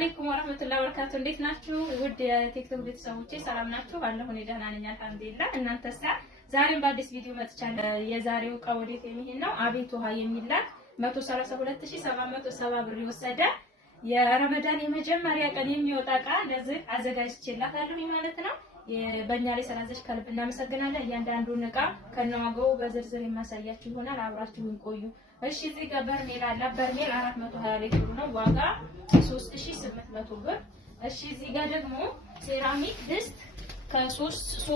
አለይኩም ወራህመቱላሂ ወበረካቱ። እንዴት ናችሁ? ውድ የቲክቶክ ቤተሰቦቼ ሰላም ናችሁ? አለሁ እኔ ደህና ነኝ አልሐምዱሊላህ። እናንተሳ? ዛሬም በአዲስ ቪዲዮ መጥቻለሁ። የዛሬው ዕቃ ወዴት የሚሄድ ነው? አቤት ውሃ የሚላክ 132770 ብር የወሰደ የረመዳን የመጀመሪያ ቀን የሚወጣ ዕቃ እንደዚህ አዘጋጅቼላታለሁ ማለት ነው። በእኛ ላይ ስላዘች ከልብ እናመሰግናለን። እያንዳንዱን ዕቃ ከነዋጋው በዝርዝር የማሳያችሁ ይሆናል። አብራችሁን ቆዩ። እሺ እዚህ ጋር በርሜል አለ። በርሜል 420 ሊትር ነው። ዋጋ 3800 ብር። እሺ እዚህ ጋር ደግሞ ሴራሚክ ድስት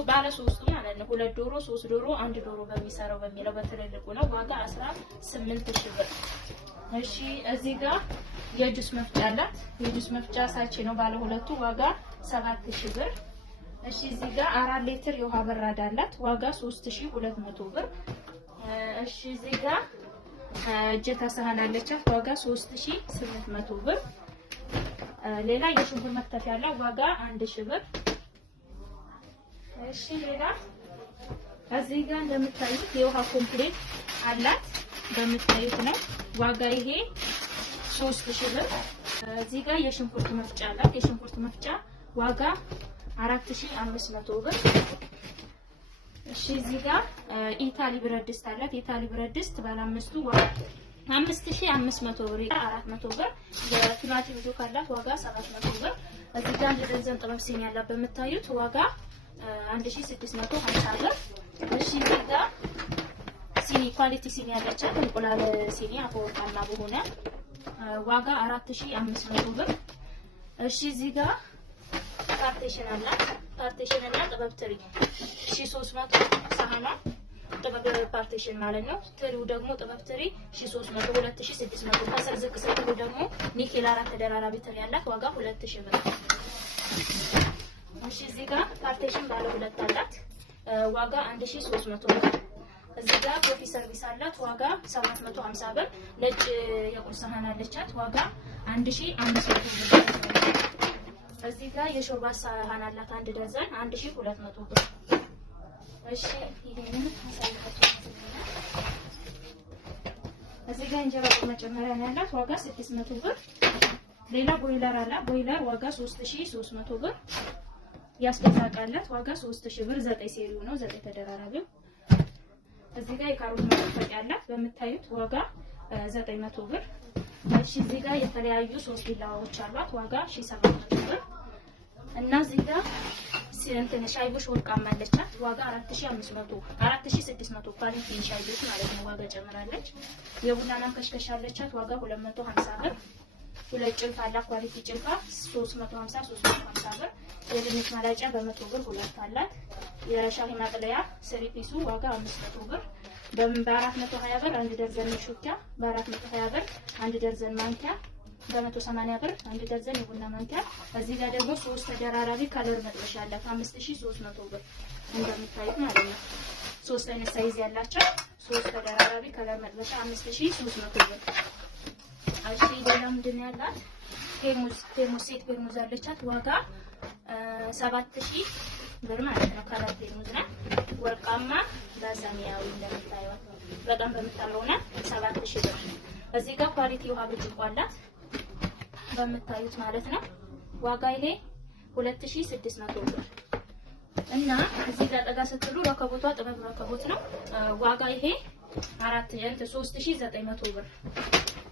ባለ 3 ማለት ነው። 2 ዶሮ 3 ዶሮ 1 ዶሮ በሚሰራው በሚለው በትልልቁ ነው። ዋጋ 18000 ብር። እሺ እዚህ ጋር የጁስ መፍጫ አላት። የጁስ መፍጫ ሳቺ ነው ባለ ሁለቱ ዋጋ 7000 ብር። እሺ እዚህ ጋር 4 ሊትር የውሃ በራዳ አላት። ዋጋ 3200 ብር። እሺ እዚህ ጋር እጀታ ሳህን አለቻት። ዋጋ 3800 ብር። ሌላ የሽንኩርት መክተፊያ ያለው ዋጋ 1000 ብር። እሺ ሌላ እዚህ ጋር እንደምታዩት የውሃ ኮምፕሌት አላት። እንደምታዩት ነው። ዋጋ ይሄ 3000 ብር። እዚህ ጋር የሽንኩርት መፍጫ አላት። የሽንኩርት መፍጫ ዋጋ 4500 ብር። እሺ እዚህ ጋር ኢታሊ ብረት ድስት አላት። ኢታሊ ብረት ድስት ባለ 5ቱ ዋጋ 5500 ብር። 400 ብር። የቲማቲም ጆክ አላት። ዋጋ 700 ብር። እዚህ ጋር እንደዘን ጥበብ ሲኒ አላት። በመታዩት ዋጋ 1650 ብር። እሺ እዚህ ጋር ሲኒ ኳሊቲ ሲኒ አለቻት። እንቁላል ሲኒ አፈወርቃማ በሆነ ዋጋ 4500 ብር። እሺ እዚህ ጋር ፓርቲሽን አላት። ፓርቲሽን እና ጥበብ ትሪ 1300 ሳህኗ ጥበብ ፓርቲሽን ማለት ነው። ትሪው ደግሞ ጥበብ ትሪ 1300 2600 ከስር ዝቅ ስትሉ ደግሞ ኒኬል 4 ተደራራቢ ትሪ ያላት ዋጋ 2000 ብር። እሺ እዚህ ጋር ፓርቲሽን ባለ 2 አላት። ዋጋ 1300 ብር። እዚህ ጋር ኮፊ ሰርቪስ አላት። ዋጋ 750 ብር። ነጭ የቁርስ ሳህን አለቻት። ዋጋ 1500 ብር። እዚህ ጋር የሾርባ ሳህን አላት። 1 ደርዘን 1200 ብር። እሺ ይሄንን አሳይታችሁ። እዚህ ጋር እንጀራ መጨመሪያ ነው ያላት። ዋጋ 600 ብር። ሌላ ቦይለር አላት። ቦይለር ዋጋ 3300 ብር። ያስገዛቃላት ዋጋ 3000 ብር። 9 ሴሪው ነው 9 ተደራራቢው። እዚህ ጋር የካሮት መፈቂያ አላት። በመታዩት ዋጋ 900 ብር። እሺ እዚህ ጋር የተለያዩ 3 ቢላዋዎች አሏት። ዋጋ 1700 ብር። እና እዚህ ጋር ሻይ ቡሽ ወርቃማ አለቻት። ዋጋ 4600 ኳሊቲ ሻይ ቡሽ ማለት ነው። ዋጋ ጨምራለች። የቡና ማንከሽከሻ አለቻት። ዋጋ 250 ብር። 2 ጭልፋ አላት። ኳሊቲ ጭልፋ 350 ብር። የድንች ማላጫ በ100 ብር 2 አላት። የሻሂ ማጥለያ ስሪ ፒሱ ዋጋ 500 ብር። በ420 ብር 1 ደርዘን ሹኪያ፣ በ420 ብር 1 ደርዘን ማንኪያ፣ በ180 ብር 1 ደርዘን የቡና ማንኪያ። እዚህ ጋር ደግሞ 3 ተደራራቢ ከለር መጥበሻ አላት። 5300 ብር እንደምታዩት ማለት ነው። 3 አይነት ሳይዝ ያላቸው 3 ተደራራቢ ከለር መጥበሻ 5300 ብር። እሺ ሌላ ምንድን ነው ያላት? ቴርሙስ ሴት ቴርሙስ አለቻት። ዋጋ 7000 ብር ማለት ነው። ከለር ቴርሙስ ነው። ወርቃማ በሰማያዊ እንደምታዩት በጣም በምታምረውና 7000 ብር። እዚህ ጋር ኳሊቲ ውሃ ብርጭቆ አላት በምታዩት ማለት ነው። ዋጋ ይሄ 2600 ብር። እና እዚህ ጋር ጠጋ ስትሉ ረከቦቷ ጥበብ ረከቦት ነው። ዋጋ ይሄ 3900 ብር።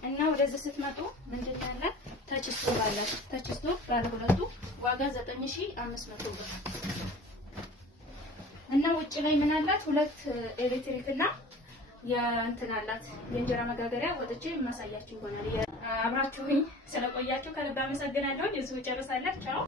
እና ወደዚህ ስትመጡ ምንድን ነው ያላት? ታች ስቶቭ አላት። ታች ስቶቭ ባለ ሁለቱ ዋጋ 9500 ብር። እና ውጭ ላይ ምን አላት? 2 ኤሌክትሪክ እና የእንትን አላት የእንጀራ መጋገሪያ። ወጥቼ የማሳያችሁ ይሆናል። አብራችሁኝ ስለቆያችሁ ከልብ አመሰግናለሁ። እዚሁ ጨርሳለች። ቻው